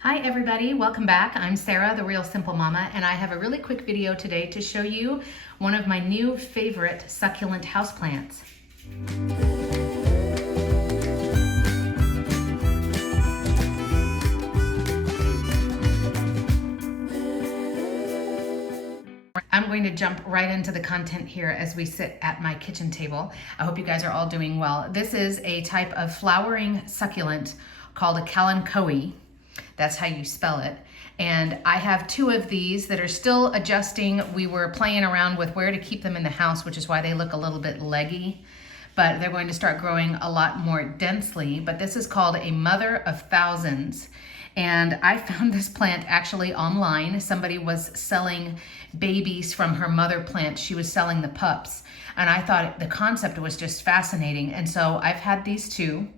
Hi everybody, welcome back. I'm Sarah, the Real Simple Mama, and I have a really quick video today to show you one of my new favorite succulent houseplants. I'm going to jump right into the content here as we sit at my kitchen table. I hope you guys are all doing well. This is a type of flowering succulent called a Kalanchoe. That's how you spell it. And I have two of these that are still adjusting. We were playing around with where to keep them in the house, which is why they look a little bit leggy, but they're going to start growing a lot more densely. But this is called a Mother of Thousands. And I found this plant actually online. Somebody was selling babies from her mother plant. She was selling the pups. And I thought the concept was just fascinating. And so I've had these two.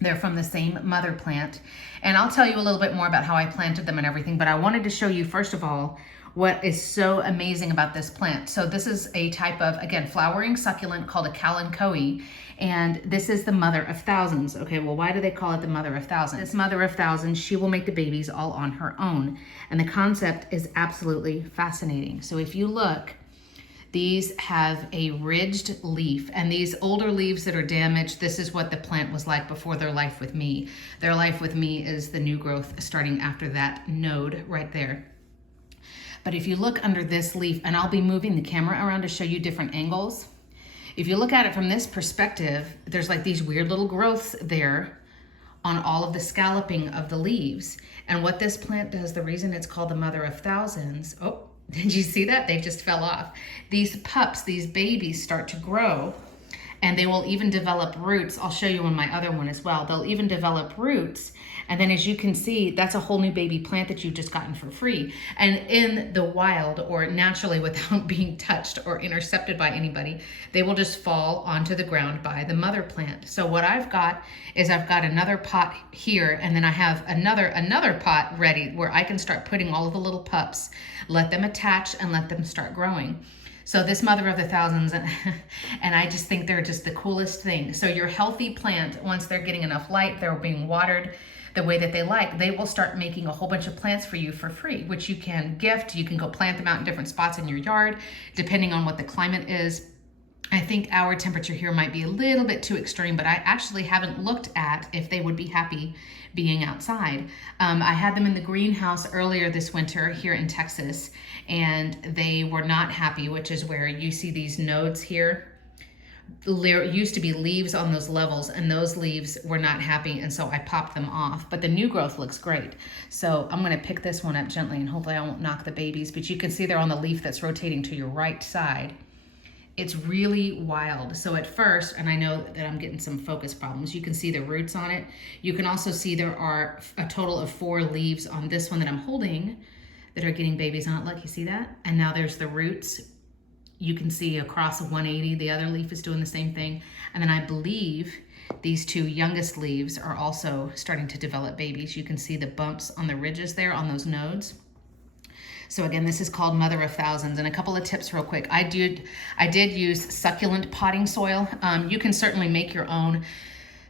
They're from the same mother plant. And I'll tell you a little bit more about how I planted them and everything, but I wanted to show you, first of all, what is so amazing about this plant. So this is a type of, again, flowering succulent called a Kalanchoe, and this is the Mother of Thousands. Okay, well, why do they call it the Mother of Thousands? This Mother of Thousands, she will make the babies all on her own. And the concept is absolutely fascinating. So if you look, these have a ridged leaf, and these older leaves that are damaged, this is what the plant was like before their life with me. Their life with me is the new growth starting after that node right there. But if you look under this leaf, and I'll be moving the camera around to show you different angles. If you look at it from this perspective, there's like these weird little growths there on all of the scalloping of the leaves. And what this plant does, the reason it's called the Mother of Thousands, oh, did you see that? They just fell off. These pups, these babies start to grow, and they will even develop roots. I'll show you on my other one as well. They'll even develop roots. And then as you can see, that's a whole new baby plant that you've just gotten for free. And in the wild, or naturally without being touched or intercepted by anybody, they will just fall onto the ground by the mother plant. So what I've got is I've got another pot here, and then I have another pot ready where I can start putting all of the little pups, let them attach and let them start growing. So this Mother of the Thousands, and I just think they're just the coolest thing. So your healthy plant, once they're getting enough light, they're being watered the way that they like, they will start making a whole bunch of plants for you for free, which you can gift. You can go plant them out in different spots in your yard, depending on what the climate is. I think our temperature here might be a little bit too extreme, but I actually haven't looked at if they would be happy being outside. I had them in the greenhouse earlier this winter here in Texas, and they were not happy, which is where you see these nodes here. There used to be leaves on those levels, and those leaves were not happy, and so I popped them off. But the new growth looks great. So I'm gonna pick this one up gently, and hopefully I won't knock the babies, but you can see they're on the leaf that's rotating to your right side. It's really wild. So at first, and I know that I'm getting some focus problems, you can see the roots on it. You can also see there are a total of 4 leaves on this one that I'm holding that are getting babies on it. Look, you see that? And now there's the roots. You can see across 180, the other leaf is doing the same thing. And then I believe these 2 youngest leaves are also starting to develop babies. You can see the bumps on the ridges there on those nodes. So again, this is called Mother of Thousands. And a couple of tips real quick. I did use succulent potting soil. You can certainly make your own.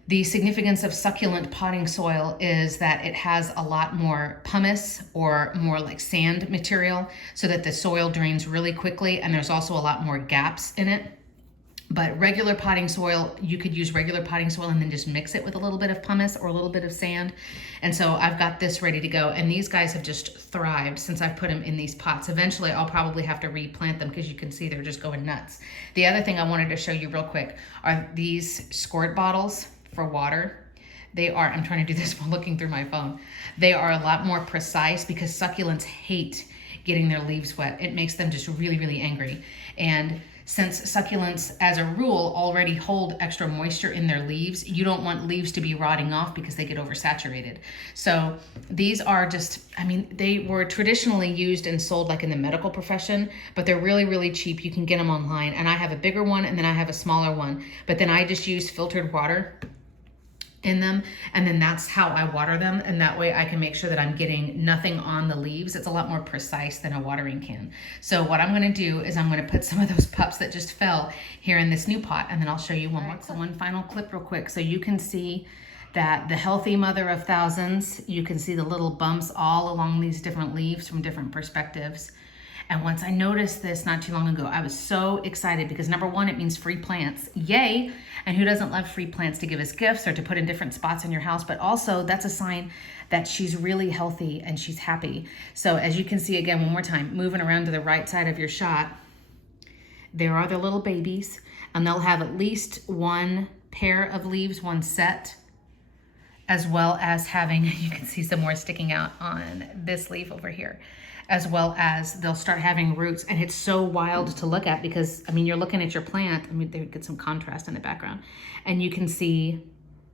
The significance of succulent potting soil is that it has a lot more pumice, or more like sand material, so that the soil drains really quickly, and there's also a lot more gaps in it. But regular potting soil, you could use regular potting soil and then just mix it with a little bit of pumice or a little bit of sand. And so I've got this ready to go, and these guys have just thrived since I've put them in these pots. Eventually I'll probably have to replant them, because you can see they're just going nuts. The other thing I wanted to show you real quick are these squirt bottles for water. They are, I'm trying to do this while looking through my phone. They are a lot more precise, because succulents hate getting their leaves wet. It makes them just really, really angry. And since succulents, as a rule, already hold extra moisture in their leaves, you don't want leaves to be rotting off because they get oversaturated. So these are just, I mean, they were traditionally used and sold like in the medical profession, but they're really, really cheap. You can get them online. And I have a bigger one, and then I have a smaller one. But then I just use filtered water in them, and then that's how I water them, and that way I can make sure that I'm getting nothing on the leaves. It's a lot more precise than a watering can. So what I'm going to do is I'm going to put some of those pups that just fell here in this new pot, and then I'll show you one more clip. One final clip real quick, so you can see that the healthy mother of thousands, you can see the little bumps all along these different leaves from different perspectives. And once I noticed this not too long ago, I was so excited because number one, it means free plants. Yay! And who doesn't love free plants to give as gifts or to put in different spots in your house? But also that's a sign that she's really healthy and she's happy. So as you can see again, one more time, moving around to the right side of your shot, there are the little babies, and they'll have at least one pair of leaves, one set, as well as having, you can see some more sticking out on this leaf over here, as well as they'll start having roots. And it's so wild to look at because, I mean, you're looking at your plant. I mean, they get some contrast in the background, and you can see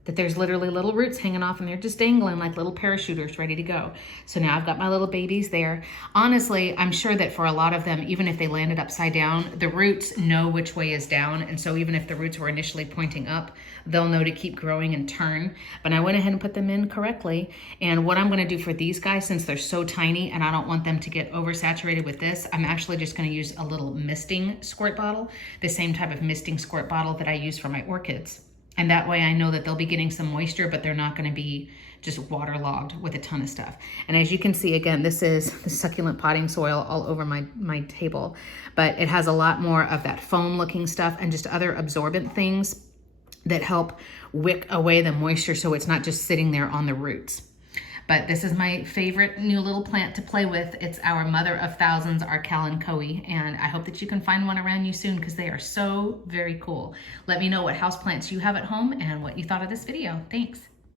that there's literally little roots hanging off and they're just dangling like little parachuters ready to go. So now I've got my little babies there. Honestly, I'm sure that for a lot of them, even if they landed upside down, the roots know which way is down. And so even if the roots were initially pointing up, they'll know to keep growing and turn. But I went ahead and put them in correctly. And what I'm gonna do for these guys, since they're so tiny and I don't want them to get oversaturated with this, I'm actually just gonna use a little misting squirt bottle, the same type of misting squirt bottle that I use for my orchids. And that way I know that they'll be getting some moisture, but they're not gonna be just waterlogged with a ton of stuff. And as you can see, again, this is the succulent potting soil all over my table, but it has a lot more of that foam looking stuff and just other absorbent things that help wick away the moisture so it's not just sitting there on the roots. But this is my favorite new little plant to play with. It's our mother of thousands, our Kalanchoe, and I hope that you can find one around you soon because they are so very cool. Let me know what houseplants you have at home and what you thought of this video. Thanks.